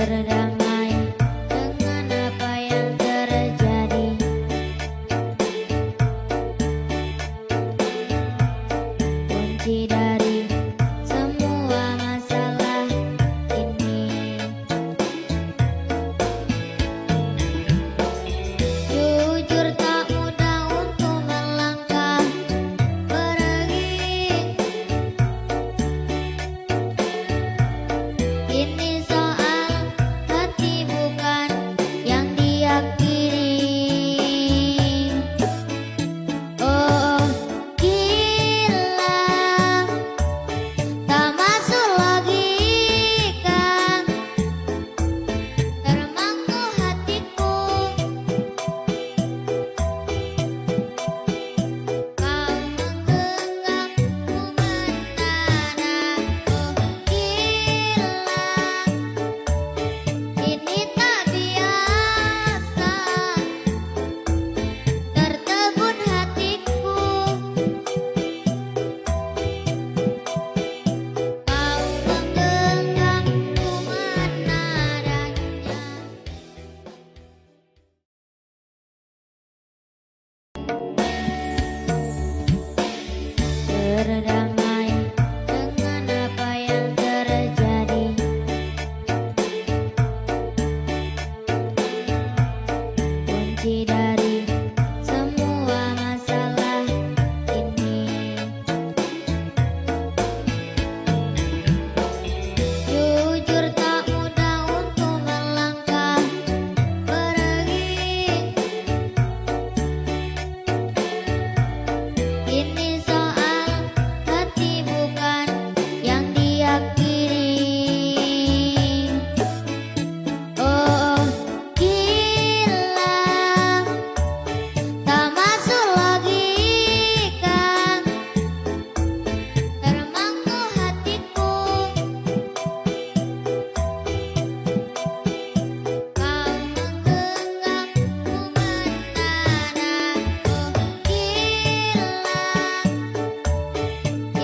berdamai dengan apa yang terjadi. Kunci dari semua masalah ini, jujur tak mudah untuk melangkah pergi. Ini soal hati bukan yang diyakini. Oh gila, tak masuk logika, termangku hatiku. Kau menggenggam ku mendadak. Oh gila, ini tak biasa, tertegun hatiku. Kau menggenggam ku menadanya. Berdamai dengan apa yang terjadi. Kunci dari semua masalah ini, jujur tak mudah untuk melangkah pergi. Ini soal hati bukan yang diyakini. Oh gila, tak masuk logika, termangku hatiku. Kau menggenggam ku mendadak. Oh gila,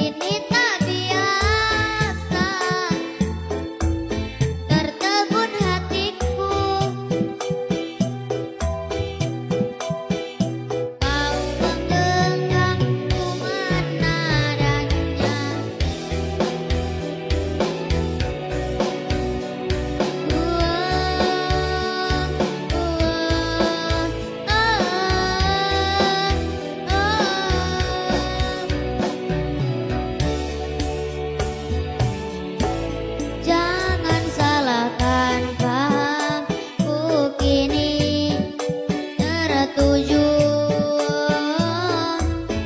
ini tak biasa, tertegun hatiku. Kau menggenggam ku menadanya. Jangan salahkan pahamku kini tertuju.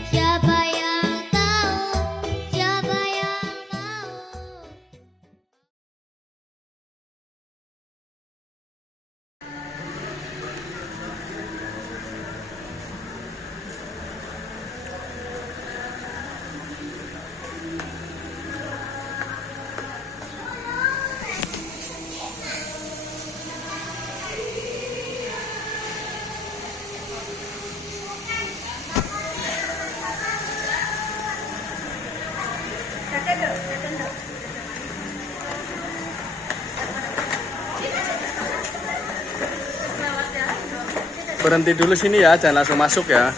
Siapa yang tahu, siapa yang mau. Berhenti dulu sini ya, jangan langsung masuk ya.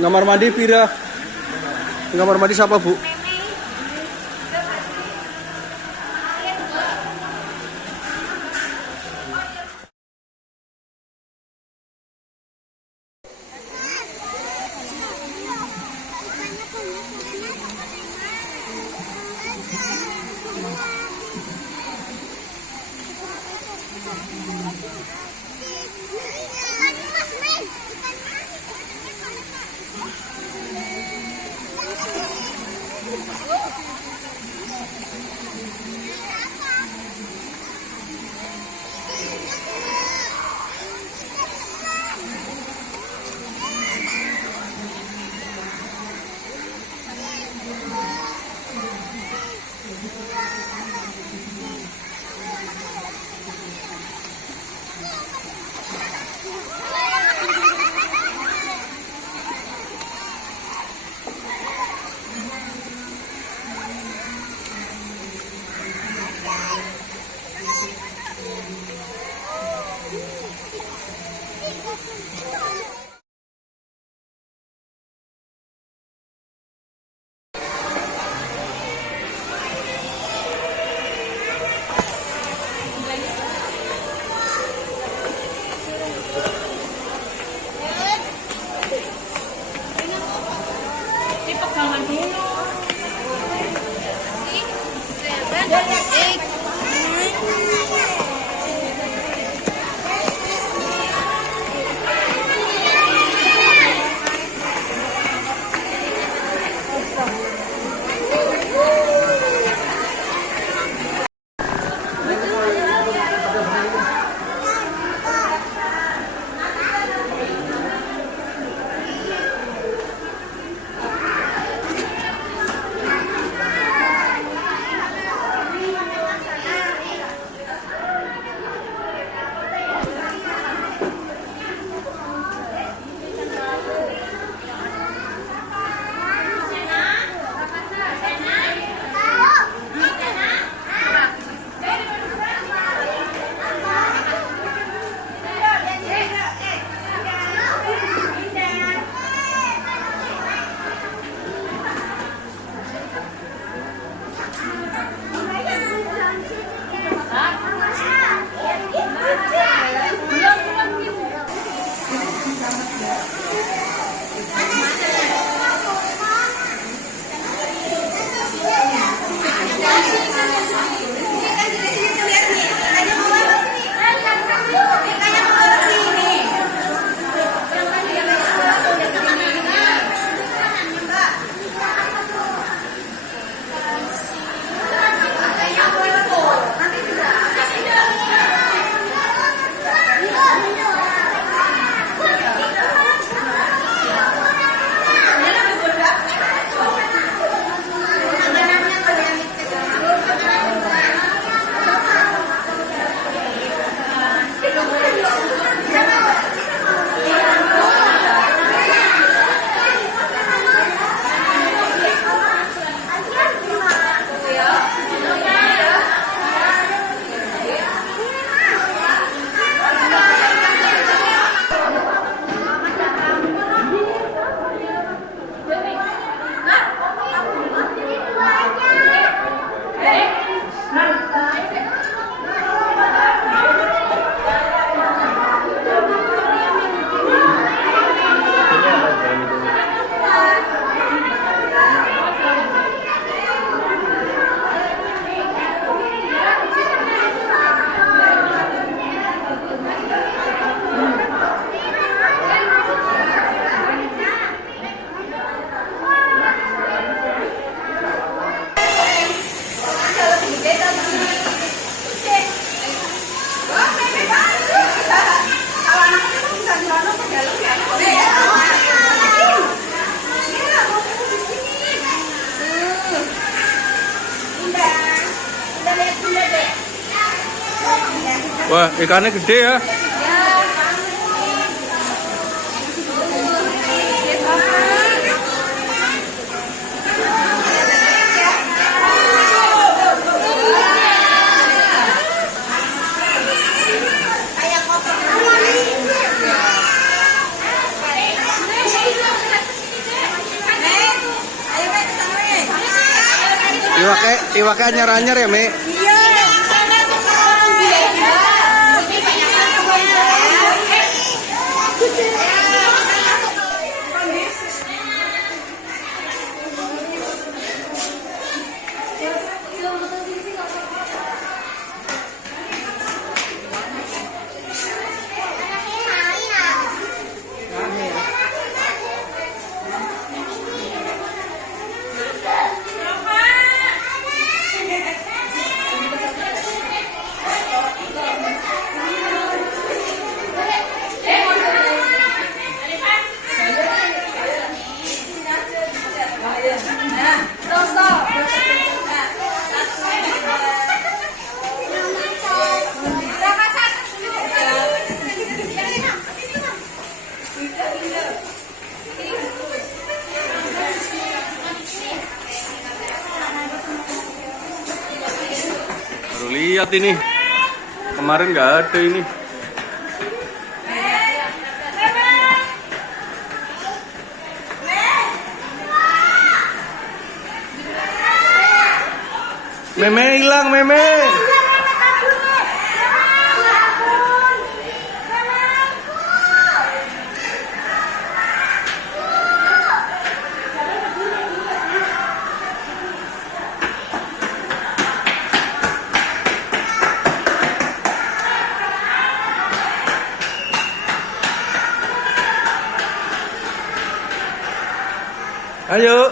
Kamar mandi pira? Kamar mandi siapa, Bu? Wah, ikannya gede ya. Iwaknya anyar-anyar ya, Mi? Baru lihat ini. Kemarin nggak ada ini. Meme hilang, meme. Ayo.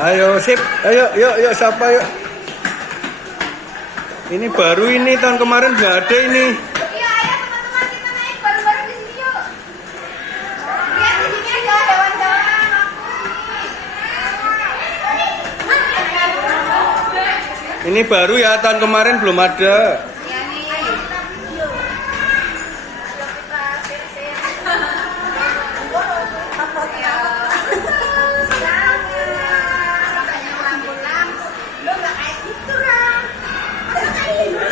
Ayo, sip. Ayo, yuk, siapa yuk. Ini baru ini, tahun kemarin nggak ada ini. Iya, ayo teman-teman kita naik baru-baru di sini yuk. Lihat di sini ada hewan-hewan aku. Ini baru ya, tahun kemarin belum ada. Iya nih. Ayo kita video. Ayo kita share-share. Makanya lampu-lampu. Lo nggak kayak gitu, Ram. Masa kayak gitu?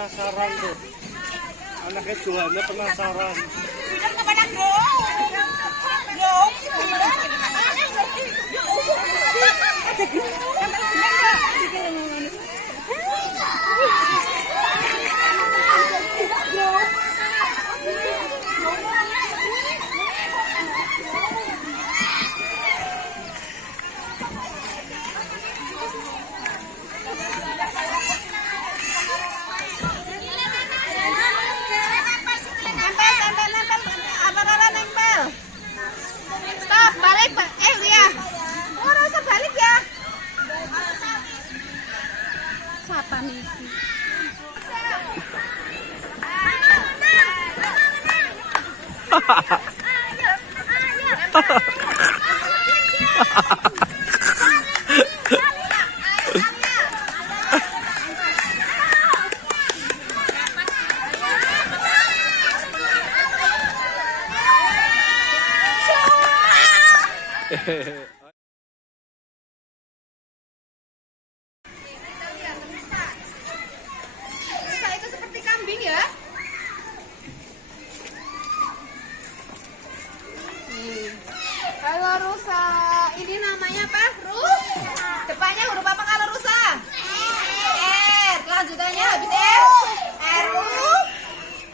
penasaran tuh. Anaknya Johanna penasaran. Stop, balik, Pak. Ya. Oh, rasa balik ya. Siapa nih? Rusa itu seperti kambing ya. Kalau rusa ini namanya apa? Depannya huruf apa kalau rusa? R. Lanjutannya habis R.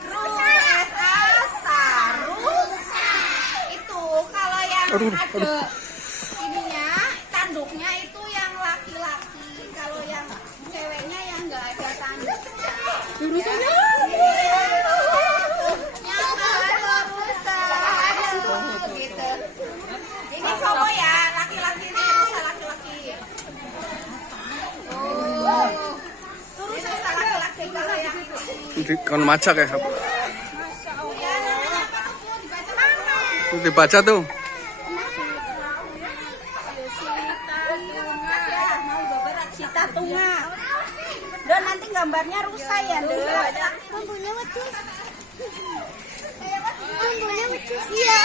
Rusa. Rusa. Itu kalau yang ada ininya, tanduknya itu yang laki-laki. Kalau yang ceweknya yang enggak ada tanduknya. Rusanya? Yang kalau rusa. Gitu. Ini cowok ya, laki-laki ini rusa laki-laki. Oh. Rusa laki-laki kalau yang Kan macak ya. ya namanya apa tuh? Dibaca mana? Tuh dibaca tuh. Sita Tunga. Dan nanti gambarnya rusa ya, Dek. Bumbunya wedus. Bumbunya wedus. Iya.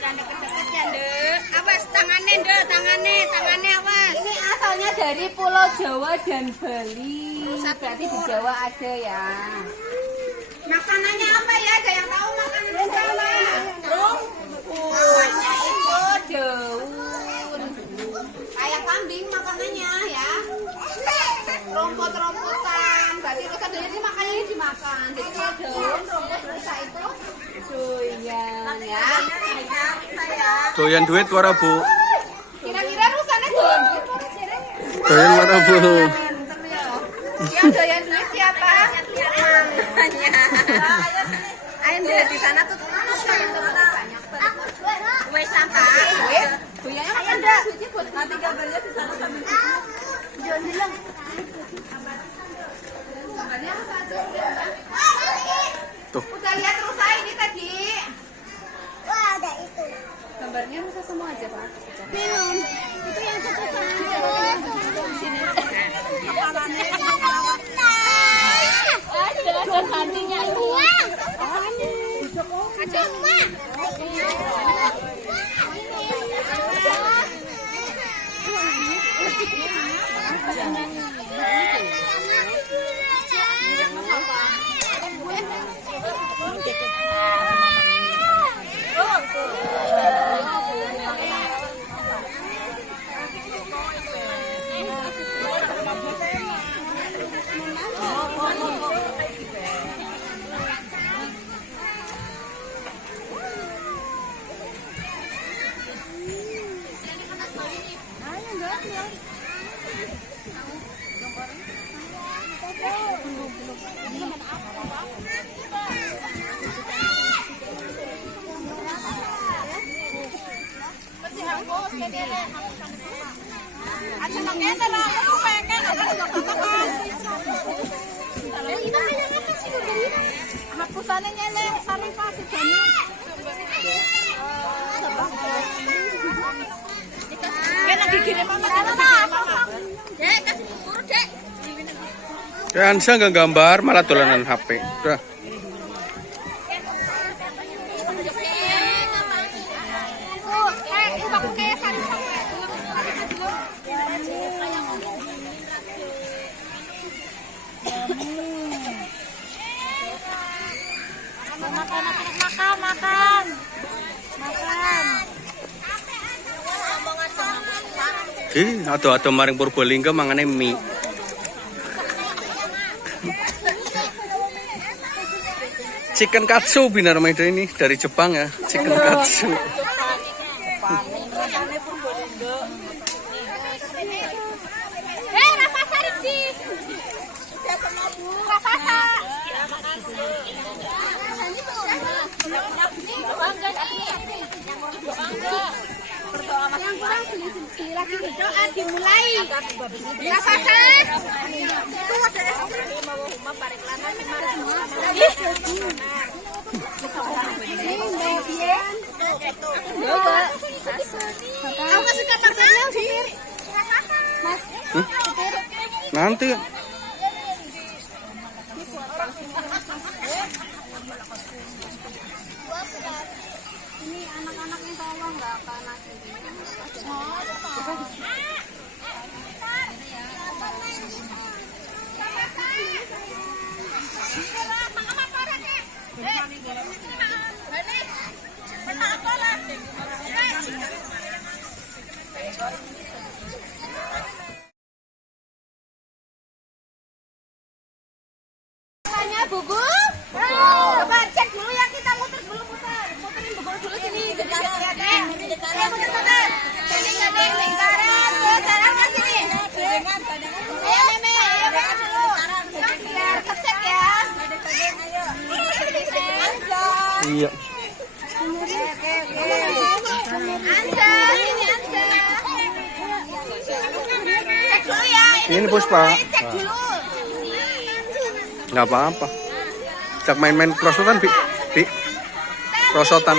Jangan deket-deket ya, Dek. Awas tangannya, Dek. Tangannya awas. Ini asalnya dari Pulau Jawa dan Bali. Berarti di Jawa ada ya. Makanannya apa ya? Ada yang tahu makanannya apa? Makanannya itu daun. Kayak kambing makanannya ya. Rumput-rumputan. Berarti rusa ini makannya ini dimakan. Jadi kalau daun, rumput rusa itu doyan ya. Doyan duit wara Bu. Kira-kira rusanya doyan duit apa sih? Doyan wara Bu. Yang doyan duit siapa? Mamanya. Ayo deh di sana tuh banyak. Wes sampai. Doyannya makan dah. Nanti gambarnya di sana sambil. Jangan bilang. Gambarnya apa saja? Tuh. Udah lihat rusa ini tadi. Wah, ada itu. Gambarnya rusa semua aja, Pak. Minum. Itu yang cocok sama Sini. ada hantunya itu. Cuma. Hapusannya nyeleng, saripah si Jani. Lagi kirim mama. Dek, kasih urut, Dek. Ya Ansa nggak gambar malah dolanan HP. Udah. Ki, atau maring Purbalingga mangane mie. Chicken katsu binar itu ini dari Jepang ya, chicken katsu. Rafasa Rifki. Rafasa. Yang kurang beli lagi berdoa dimulai. Rafasa. Itu ada es krim. Aku suka pakai sih. Mas. Nanti Ini anak-anaknya tolong nggak panas ini. Buku? Coba cek dulu ya, kita muter dulu, muterin buku dulu sini. Jadi lihat ya. Muter. Jadi ngadeng lingkaran, sekarang ke sini. Ayo Meme, ayo makan dulu. Biar kecek ya. iya. Ansa, ini Ansa. Cek dulu ya. Ini Puspa. Cek dulu. Nggak apa-apa. Jak main-main prosotan, Bi. Prosotan.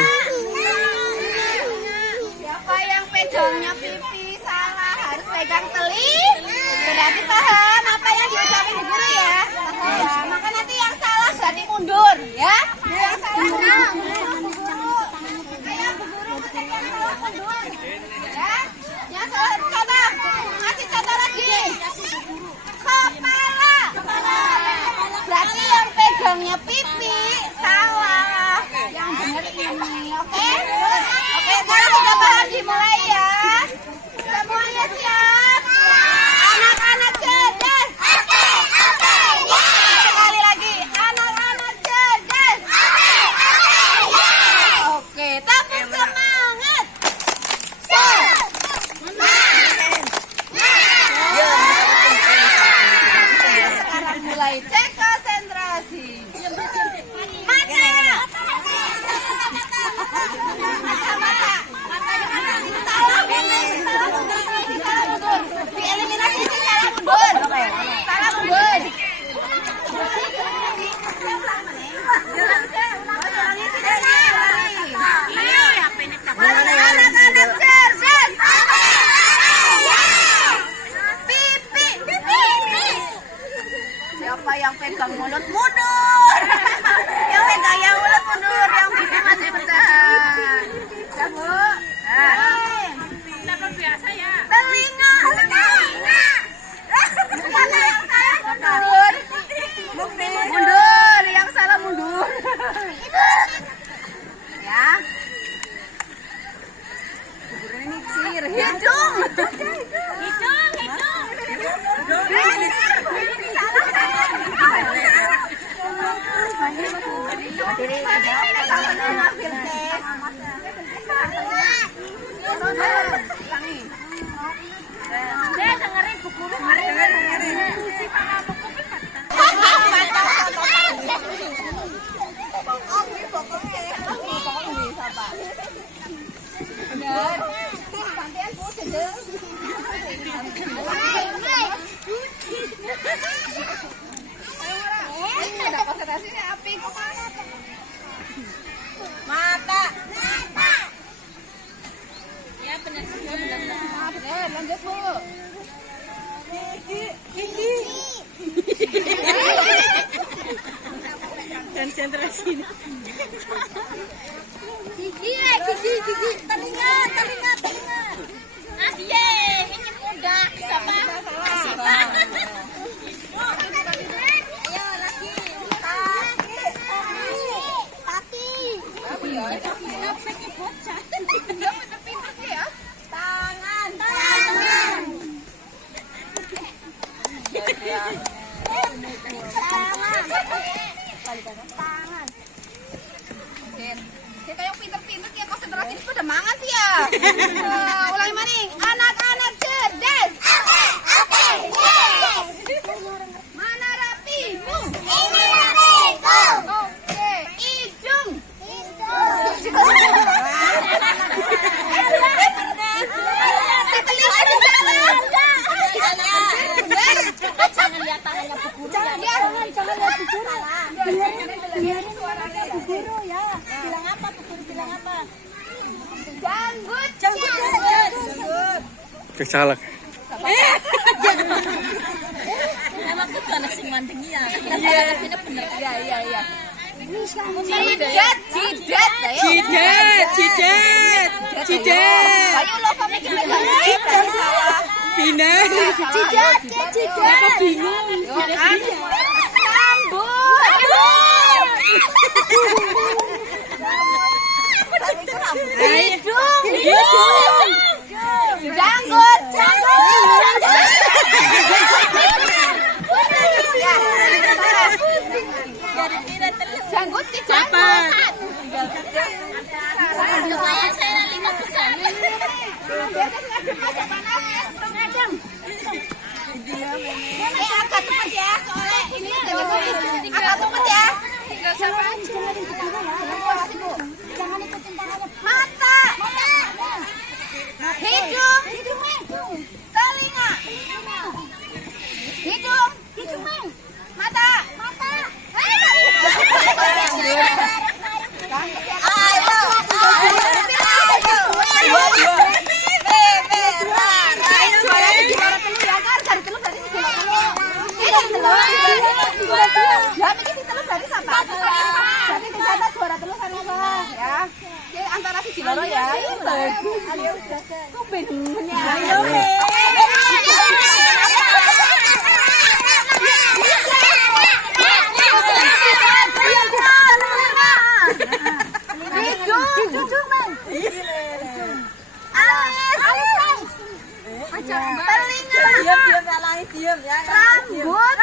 Siapa yang pegangnya pipi salah harus pegang teli. Berarti paham apa yang diucapin di guru ya. Ya, maka nanti yang salah berarti mundur ya. Yang salah Kayak Bu Guru ketik yang salah mundur. Ya. Yang salah contoh. Kasih contoh lagi. Kepala. Berarti yang pegangnya pipi salah. Yang benar ini, oke? Oke, kalau sudah paham dimulai ya. Semuanya siap? Anak-anak cerdas. Sekali lagi, anak-anak cerdas. Oke, tepuk semangat. Sekarang mulai cek konsentrasi. Mata. Dieliminasi salah mundur. Salah mundur. Anak-anak cerdas. Pipi. Siapa yang pegang mulut mundur? Yang pegang yang mulut mundur, yang pipi masih bertahan. Ya Bu. Biasa ya. Telinga. Karena yang salah mundur. Mundur, yang salah mundur. Ya. Ini mikir hidung. Dengerin Bu Guru. Konsentrasinya api kok mata. Ya benar. Benar, lanjut Bu. Konsentrasi. Gigi. Telinga. Ah, ye, ini mudah. Siapa? Ayo lagi. Tangan. Ulangi maning. Anak-anak cerdas. Mana rapimu? Ini rapiku. Oke. Hidung. Telinga di sana. Jangan lihat tangannya Bu Guru. Jangan lihat Bu Guru. Biarin suaranya Bu Guru ya. Bilang apa Bu Guru, bilang apa? Janggut. Kesalak. Emang tuh anak sing mandeng ya. Iya, bener. Iya. Cidet. Ayo lo kami kita salah. Cidet. Apa bingung? Hidung. Janggut. Janggut di janggut. Saya lihat pesan. Angkat cepat ya, soalnya ini angkat cepat ya. Jangan ikutin tangannya. Mata. Hidung. Telinga. Hidung. Mata. Antara si Ciloro ya. Telinga. Diam ya. Rambut.